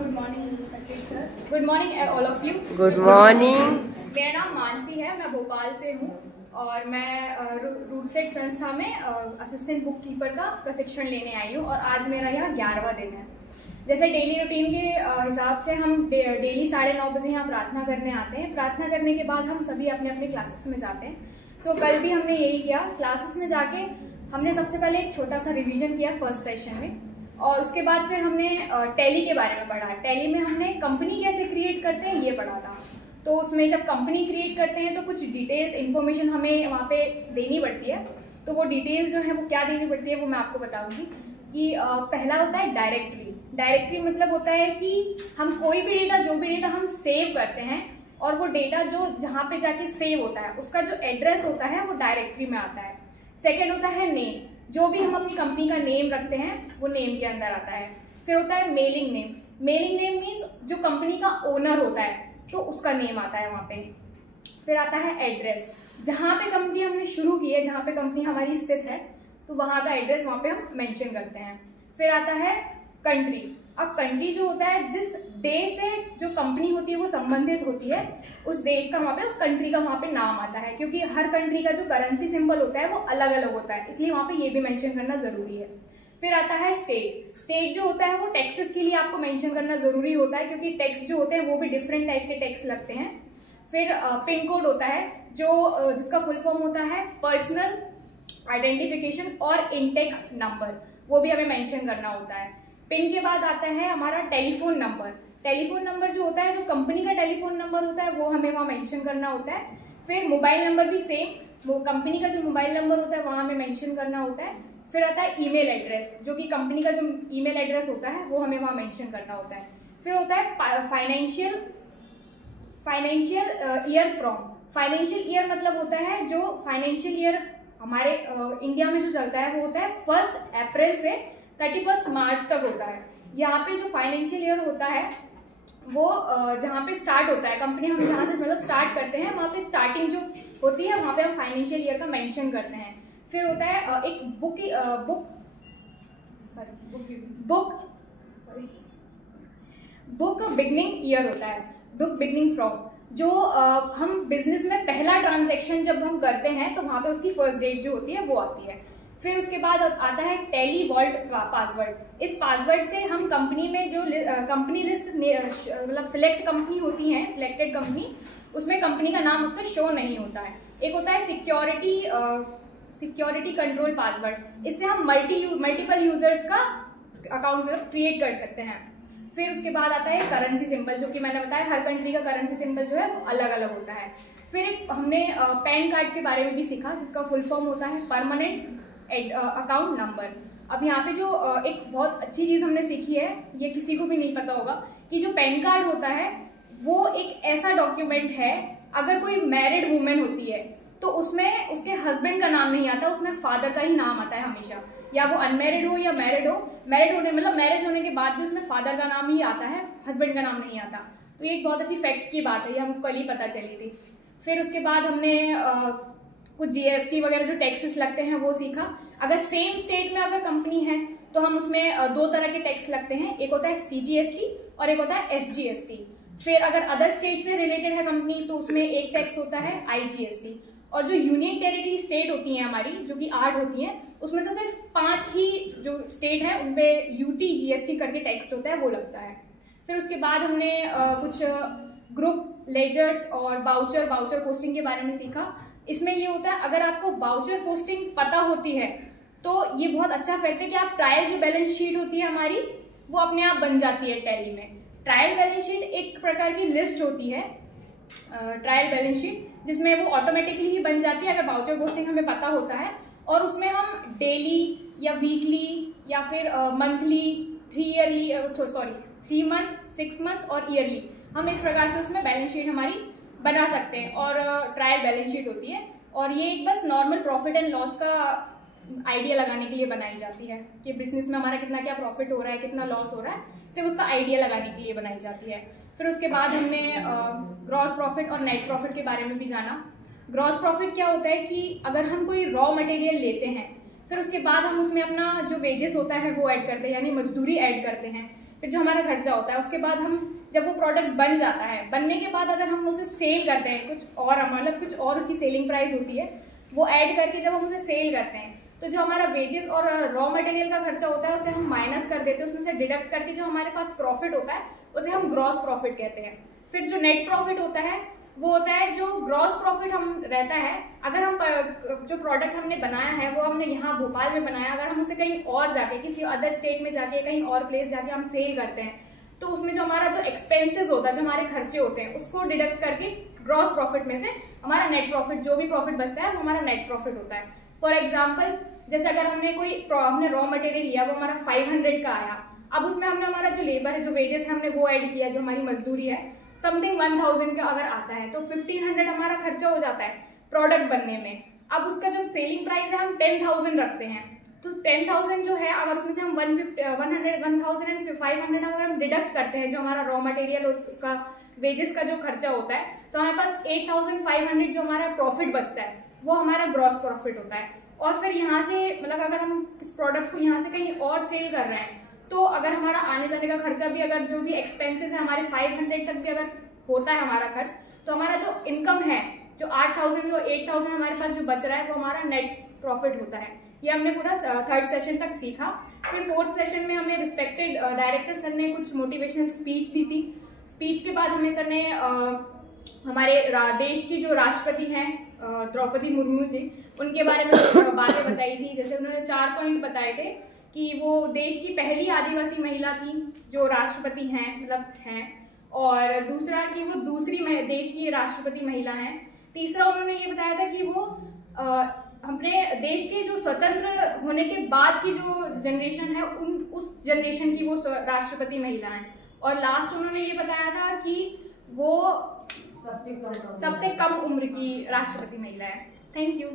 Good morning sir. Good morning all of you. Good morning. मेरा नाम मानसी है, मैं भोपाल से हूँ और मैं रूटसेट संस्था में असिस्टेंट बुक कीपर का प्रशिक्षण लेने आई हूँ और आज मेरा यहाँ 11वां दिन है। जैसे डेली रूटीन के हिसाब से हम डेली 9:30 बजे यहाँ प्रार्थना करने आते हैं। प्रार्थना करने के बाद हम सभी अपने अपने क्लासेस में जाते हैं। सो कल भी हमने यही किया। क्लासेस में जाके हमने सबसे पहले एक छोटा सा रिवीजन किया फर्स्ट सेशन में और उसके बाद फिर हमने टैली के बारे में पढ़ा। टैली में हमने कंपनी कैसे क्रिएट करते हैं ये पढ़ा था। तो उसमें जब कंपनी क्रिएट करते हैं तो कुछ डिटेल्स इन्फॉर्मेशन हमें वहाँ पे देनी पड़ती है। तो वो डिटेल्स जो है वो क्या देनी पड़ती है वो मैं आपको बताऊंगी कि पहला होता है डायरेक्टरी। डायरेक्टरी मतलब होता है कि हम कोई भी डेटा, जो भी डेटा हम सेव करते हैं और वो डेटा जो जहाँ पे जाके सेव होता है उसका जो एड्रेस होता है वो डायरेक्टरी में आता है। सेकेंड होता है नेम, जो भी हम अपनी कंपनी का नेम रखते हैं वो नेम के अंदर आता है। फिर होता है mailing name. Mailing name means जो कंपनी का ओनर होता है तो उसका नेम आता है वहाँ पे। फिर आता है एड्रेस, जहाँ पे कंपनी हमने शुरू की है, जहाँ पे कंपनी हमारी स्थित है तो वहाँ का एड्रेस वहाँ पे हम मेंशन करते हैं। फिर आता है कंट्री। अब कंट्री जो होता है, जिस देश से जो कंपनी होती है वो संबंधित होती है, उस देश का वहाँ पे, उस कंट्री का वहाँ पे नाम आता है, क्योंकि हर कंट्री का जो करेंसी सिंबल होता है वो अलग अलग होता है, इसलिए वहाँ पे ये भी मेंशन करना जरूरी है। फिर आता है स्टेट। स्टेट जो होता है वो टैक्सेस के लिए आपको मेंशन करना जरूरी होता है, क्योंकि टैक्स जो होते हैं वो भी डिफरेंट टाइप के टैक्स लगते हैं। फिर पिन कोड होता है जो जिसका फुल फॉर्म होता है पर्सनल आइडेंटिफिकेशन और इंडेक्स नंबर, वो भी हमें मेंशन करना होता है। पिन के बाद आता है हमारा टेलीफोन नंबर। टेलीफोन नंबर जो होता है, जो कंपनी का टेलीफोन नंबर होता है वो हमें वहाँ मेंशन करना होता है। फिर मोबाइल नंबर भी सेम, वो कंपनी का जो मोबाइल नंबर होता है वहाँ हमें मेंशन करना होता है। फिर आता है ईमेल एड्रेस, जो कि कंपनी का जो ईमेल एड्रेस होता है वो हमें वहाँ मेंशन करना होता है। फिर होता है financial year from. Financial year मतलब होता है जो फाइनेंशियल ईयर हमारे इंडिया में जो चलता है वो होता है 1 अप्रैल से 31 मार्च तक होता है। यहाँ पे जो फाइनेंशियल ईयर होता है वो जहाँ पे स्टार्ट होता है, कंपनी हम जहाँ से मतलब स्टार्ट करते हैं वहाँ पे स्टार्टिंग जो होती है वहाँ पे हम फाइनेंशियल ईयर का मेंशन करते हैं। फिर होता है एक बुक बिगनिंग ईयर होता है, बुक बिगनिंग फ्रॉम, जो हम बिजनेस में पहला ट्रांजैक्शन जब हम करते हैं तो वहाँ पे उसकी फर्स्ट डेट जो होती है वो आती है। फिर उसके बाद आता है टैली वॉल्ट पासवर्ड। इस पासवर्ड से हम कंपनी में जो कंपनी लिस्ट मतलब सिलेक्ट कंपनी होती है, सिलेक्टेड कंपनी, उसमें कंपनी का नाम उससे शो नहीं होता है। एक होता है सिक्योरिटी कंट्रोल पासवर्ड, इससे हम मल्टीपल यूजर्स का अकाउंट क्रिएट कर सकते हैं। फिर उसके बाद आता है करेंसी सिंबल, जो कि मैंने बताया हर कंट्री का करेंसी सिंबल जो है वो अलग अलग होता है। फिर एक हमने पैन कार्ड के बारे में भी सीखा, जिसका फुल फॉर्म होता है परमानेंट अकाउंट नंबर। अब यहाँ पे जो एक बहुत अच्छी चीज़ हमने सीखी है, ये किसी को भी नहीं पता होगा, कि जो पैन कार्ड होता है वो एक ऐसा डॉक्यूमेंट है, अगर कोई मैरिड वुमेन होती है तो उसमें उसके हस्बैंड का नाम नहीं आता, उसमें फादर का ही नाम आता है हमेशा, या वो अनमैरिड हो या मैरिड हो। मैरिड होने मतलब मैरिज होने के बाद भी उसमें फादर का नाम ही आता है, हस्बैंड का नाम नहीं आता। तो ये एक बहुत अच्छी फैक्ट की बात है, ये हमको कल ही पता चली थी। फिर उसके बाद हमने कुछ जीएसटी वगैरह जो टैक्सेस लगते हैं वो सीखा। अगर सेम स्टेट में अगर कंपनी है तो हम उसमें 2 तरह के टैक्स लगते हैं, एक होता है सीजीएसटी और एक होता है एसजीएसटी। फिर अगर अदर स्टेट से रिलेटेड है कंपनी तो उसमें एक टैक्स होता है आईजीएसटी। और जो यूनियन टेरिटरी स्टेट होती हैं हमारी, जो कि 8 होती हैं, उसमें से सिर्फ 5 ही जो स्टेट हैं उनपे यूटी जीएसटी करके टैक्स होता है, वो लगता है। फिर उसके बाद हमने कुछ ग्रुप लेजर्स और बाउचर पोस्टिंग के बारे में सीखा। इसमें ये होता है, अगर आपको बाउचर पोस्टिंग पता होती है तो ये बहुत अच्छा फैक्ट है कि आप ट्रायल जो बैलेंस शीट होती है हमारी वो अपने आप बन जाती है टैली में। ट्रायल बैलेंस शीट एक प्रकार की लिस्ट होती है, ट्रायल बैलेंस शीट, जिसमें वो ऑटोमेटिकली ही बन जाती है अगर बाउचर पोस्टिंग हमें पता होता है। और उसमें हम डेली या वीकली या फिर मंथली, 3 मंथ, 6 मंथ और ईयरली, हम इस प्रकार से उसमें बैलेंस शीट हमारी बना सकते हैं। और ट्रायल बैलेंस शीट होती है, और ये एक बस नॉर्मल प्रॉफिट एंड लॉस का आइडिया लगाने के लिए बनाई जाती है कि बिजनेस में हमारा कितना क्या प्रॉफिट हो रहा है, कितना लॉस हो रहा है, सिर्फ उसका आइडिया लगाने के लिए बनाई जाती है। फिर उसके बाद हमने ग्रॉस प्रॉफिट और नेट प्रॉफिट के बारे में भी जाना। ग्रॉस प्रॉफिट क्या होता है कि अगर हम कोई रॉ मटेरियल लेते हैं, फिर उसके बाद हम उसमें अपना जो वेजेस होता है वो ऐड करते हैं, यानी मजदूरी ऐड करते हैं, फिर जो हमारा खर्चा होता है, उसके बाद हम जब वो प्रोडक्ट बन जाता है, बनने के बाद अगर हम उसे सेल करते हैं, कुछ और मतलब कुछ और उसकी सेलिंग प्राइस होती है, वो ऐड करके जब हम उसे सेल करते हैं, तो जो हमारा वेजेस और रॉ मटेरियल का खर्चा होता है उसे हम माइनस कर देते हैं, उसमें से डिडक्ट करके जो हमारे पास प्रॉफिट होता है उसे हम ग्रॉस प्रॉफिट कहते हैं। फिर जो नेट प्रॉफिट होता है वो होता है जो ग्रॉस प्रॉफिट हम रहता है, अगर हम जो प्रोडक्ट हमने बनाया है वो हमने यहाँ भोपाल में बनाया, अगर हम उसे कहीं और जाके किसी अदर स्टेट में जाके कहीं और प्लेस जाके हम सेल करते हैं, तो उसमें जो हमारा जो एक्सपेंसेस होता है, जो हमारे खर्चे होते हैं, उसको डिडक्ट करके ग्रॉस प्रॉफिट में से हमारा नेट प्रॉफिट, जो भी प्रॉफिट बचता है वो हमारा नेट प्रॉफिट होता है। फॉर एग्जाम्पल, जैसे अगर हमने रॉ मटेरियल लिया, वो हमारा 500 का आया, अब उसमें हमने हमारा जो लेबर है, जो वेजेस है, हमने वो ऐड किया, जो हमारी मजदूरी है, समथिंग 1000 का अगर आता है, तो 1500 हमारा खर्चा हो जाता है प्रोडक्ट बनने में। अब उसका जो सेलिंग प्राइस है हम 10,000 रखते हैं, तो 10,000 जो है, अगर उसमें से हम 1,500 अगर हम डिडक्ट करते हैं जो हमारा रॉ मटेरियल और उसका वेजेस का जो खर्चा होता है, तो हमारे पास 8,500 जो हमारा प्रॉफिट बचता है वो हमारा ग्रॉस प्रॉफिट होता है। और फिर यहाँ से मतलब अगर हम इस प्रोडक्ट को यहाँ से कहीं और सेल कर रहे हैं, तो अगर हमारा आने जाने का खर्चा भी, अगर जो भी एक्सपेंसेस है हमारे 500 तक भी अगर होता है हमारा खर्च, तो हमारा जो इनकम है, जो 8,000 और 8,000 हमारे पास जो बच रहा है वो हमारा नेट प्रॉफिट होता है। ये हमने पूरा 3rd सेशन तक सीखा। फिर 4th सेशन में हमें रिस्पेक्टेड डायरेक्टर सर ने कुछ मोटिवेशनल स्पीच दी थी। स्पीच के बाद हमें सर ने हमारे देश की जो राष्ट्रपति हैं द्रौपदी मुर्मू जी, उनके बारे में बातें बताई थी। जैसे उन्होंने 4 पॉइंट बताए थे कि वो देश की पहली आदिवासी महिला थी जो राष्ट्रपति हैं, मतलब हैं, और दूसरा कि वो दूसरी देश की राष्ट्रपति महिला हैं। तीसरा उन्होंने ये बताया था कि वो अपने देश के जो स्वतंत्र होने के बाद की जो जनरेशन है उस जनरेशन की वो राष्ट्रपति महिला हैं। और लास्ट उन्होंने ये बताया था कि वो सबसे कम उम्र की राष्ट्रपति महिला है। Thank you.